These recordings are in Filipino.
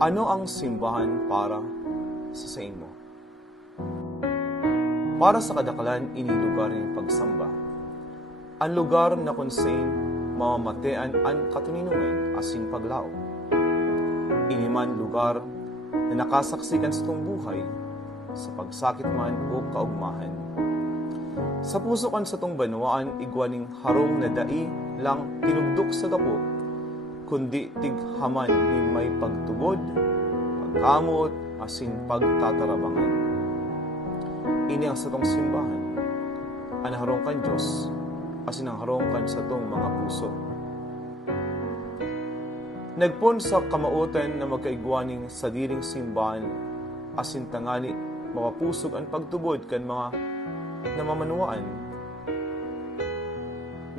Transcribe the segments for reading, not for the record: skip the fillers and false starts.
Ano ang simbahan para sa imo? Para sa kadakalan, inilugar ng pagsamba. Ang lugar na kung saan mamamatean ang katuninungan asing paglao. Iniman lugar na nakasaksikan sa itong buhay, sa pagsakit man o kaugmahan. Sa puso kan sa itong banwaan, igwaning harong na dai lang tinugdok sa gapo, kundi tighaman ni may pagtubod, pagkamot, asin pagtatarabangan. Ini ang satong simbahan, ang harong kan Diyos, asin ang harong kan sa itong mga puso. Nagpon sa kamautan na magkaigwaning sa diring simbahan, asin tangani mapapusog ang pagtubod kan mga namamanuaan.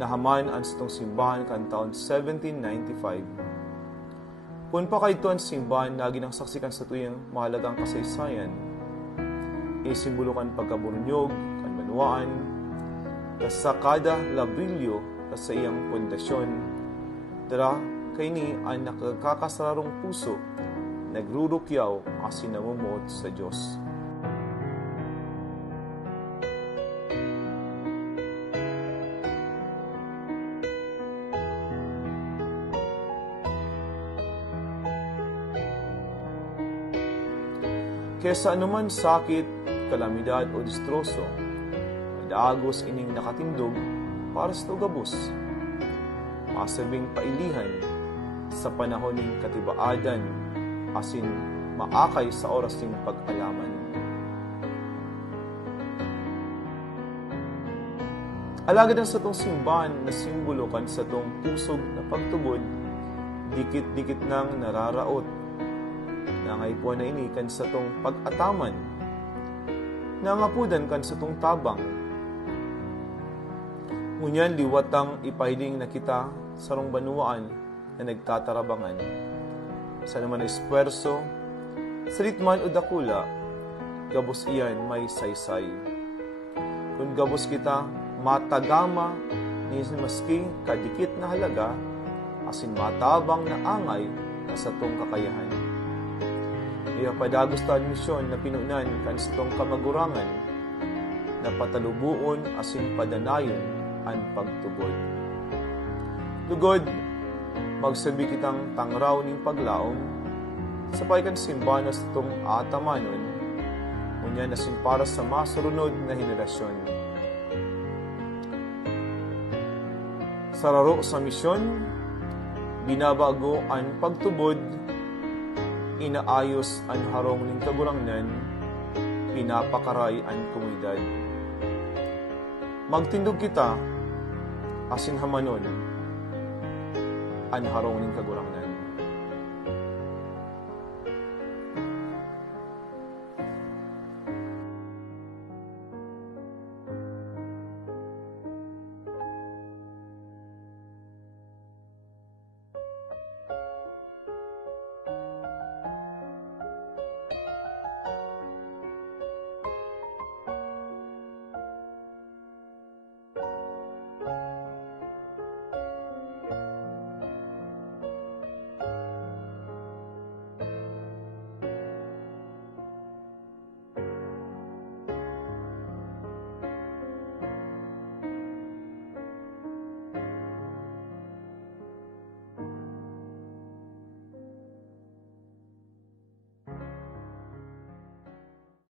Nahaman ang satong simbahan kan taon 1795. Kung pa kay ang simbahan, lagi nang saksikan sa tuyang mahalagang kasaysayan. Isimbolo kan pagkabunyog, kan manuaan, sa kada labrilyo sa iyang pundasyon. Tara, kay ni ang nakakasararong puso, nagrurukyaw asin namumuot sa Diyos. Kesa anuman sakit, kalamidad o distroso, madagos ining nakatindog para sa tugabos. Masabing pailihan sa panahon ng katibaadan, asin maakay sa oras ng pag-alaman. Alagad ang satong simbahan na simbolo kan sa tong pusog na pagtubod, dikit-dikit nang nararaot. Nangaipuan na ini kan sa tong pag-ataman, nangapudan kan sa tong tabang. Ngunyan liwatang ipahiling na kita sa rong banuaan na nagtatarabangan. Sa naman espuerso, salitman o dakula, gabos iyan may saysay. Kung gabos kita, matagama ni maski kadikit na halaga, asin matabang na angay na sa tong kakayahan. Ipapadagos ta misyon na pinunan kan sa tong kamagurangan, na patalubuon asin padanayon ang pagtubod. Tugod, magsabi kitang tangraw ning paglaom, sapay kan simbahan sa tong atamanon, unya nasin para sa masurunod na henerasyon. Sararo sa misyon, binabago ang pagtubod, inaayos ang harong ning kagurangnan, pinapakaray ang komunidad. Magtindog kita, asin hamanon, ang harong ning kagurangnan.